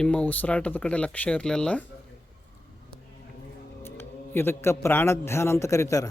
ನಿಮ್ಮ ಉಸಿರಾಟದ ಕಡೆ ಲಕ್ಷ್ಯ ಇರಲಿಲ್ಲ. ಇದಕ್ಕೆ ಪ್ರಾಣಧ್ಯಾನ ಅಂತ ಕರೀತಾರೆ.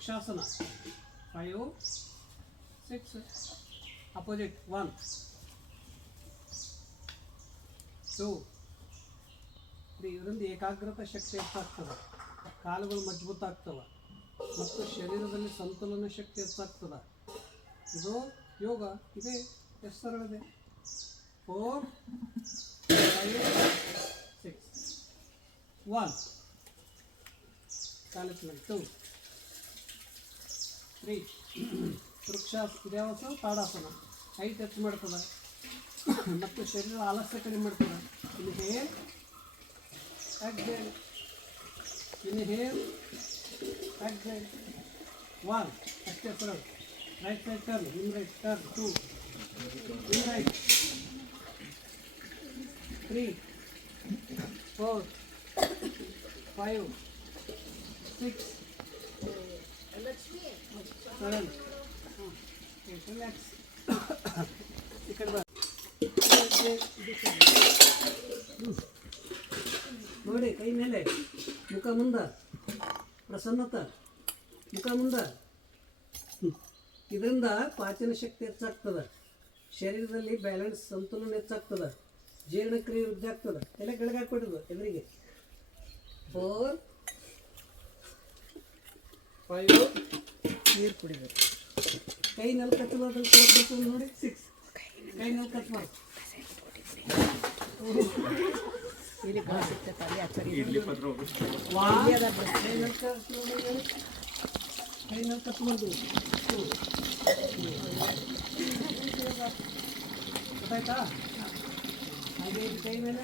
ಇದು Vrikshasana five six opposite one two three ಇದರಿಂದ ಏಕಾಗ್ರತೆ ಶಕ್ತಿ ಹೆಚ್ಚಾಗ್ತದೆ ಕಾಲುಗಳು ಮಜಬೂತ ಆಗ್ತವೆ ಮತ್ತು ಶರೀರದಲ್ಲಿ ಸಂತುಲನ ಶಕ್ತಿ ಹೆಚ್ಚಾಗ್ತದೆ ಇದು ಯೋಗ ಇದೆ ಎಷ್ಟು ಸರಳ ಇದೆ four five six one college two three ವೃಕ್ಷಾಸ ಇದ್ಯಾವಸ tadasana height ಹೆಚ್ಚು ಮಾಡ್ತದೆ ಮತ್ತು ಶರೀರ ಆಲಸ್ಯ ಕಡಿಮೆ ಮಾಡ್ತದೆ inhale exhale inhale exhale one ಅಷ್ಟೇ ಸರ right side turn in right turn two in right three four five six, ನೋಡಿ, ಕೈ ಮೇಲೆ. ಮುಖ ಮುಂದ. ಪ್ರಸನ್ನತ. ಮುಖ ಮುಂದ. ಇದರಿಂದ ಪಾಚನ ಶಕ್ತಿ ಹೆಚ್ಚಾಗ್ತದೆ. ಶರೀರದಲ್ಲಿ ಬ್ಯಾಲೆನ್ಸ್ ಸಂತುಲನ ಹೆಚ್ಚಾಗ್ತದೆ. ಜೀರ್ಣಕ್ರಿಯೆ ವೃದ್ಧಿ ಆಗ್ತದೆ. ಎಲ್ಲ ಕೆಳಗೆ ಹಾಕ್ಬಿಟ್ಟಿದ್ದು ಎದುರಿಗೆ ಫೋರ್ ಫೈವ್ ನೀರು ಕುಡಿಬೇಕು. ಕೈನಲ್ಲಿ ಕತ್ತಲಾದ್ರೆ ಕೊಡ್ಬೇಕು ನೋಡಿ. ಸಿಕ್ಸ್ ಕೈನಲ್ಲಿ ಕಟ್ ಮಾಡಿ ಇಲ್ಲಿ ಕಾಸಿತ್ತೆ ಪಲ್ಯ ಸರಿ ಕೈನಲ್ಲಿ ಕಟ್ ಮಾಡ್ಬೋದು ಗೊತ್ತಾಯ್ತಾ? ಹಾಗೆ ಕೈ ಮೇಲೆ.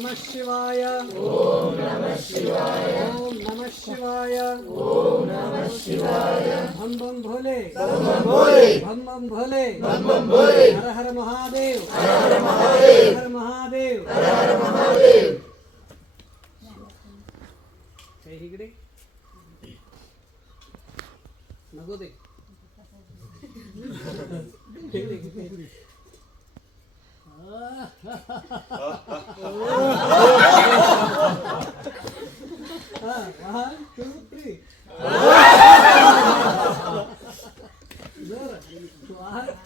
नमः शिवाय। ओम नमः शिवाय। ओम नमः शिवाय ओम नमः शिवाय हम बम भोले। हम बम भोले। हम बम भोले हम बम भोले हर हर महादेव। हर हर महादेव। हर महादेव हर हर महादेव काय हिगडे। नको दे Ah, ha, ha. claro,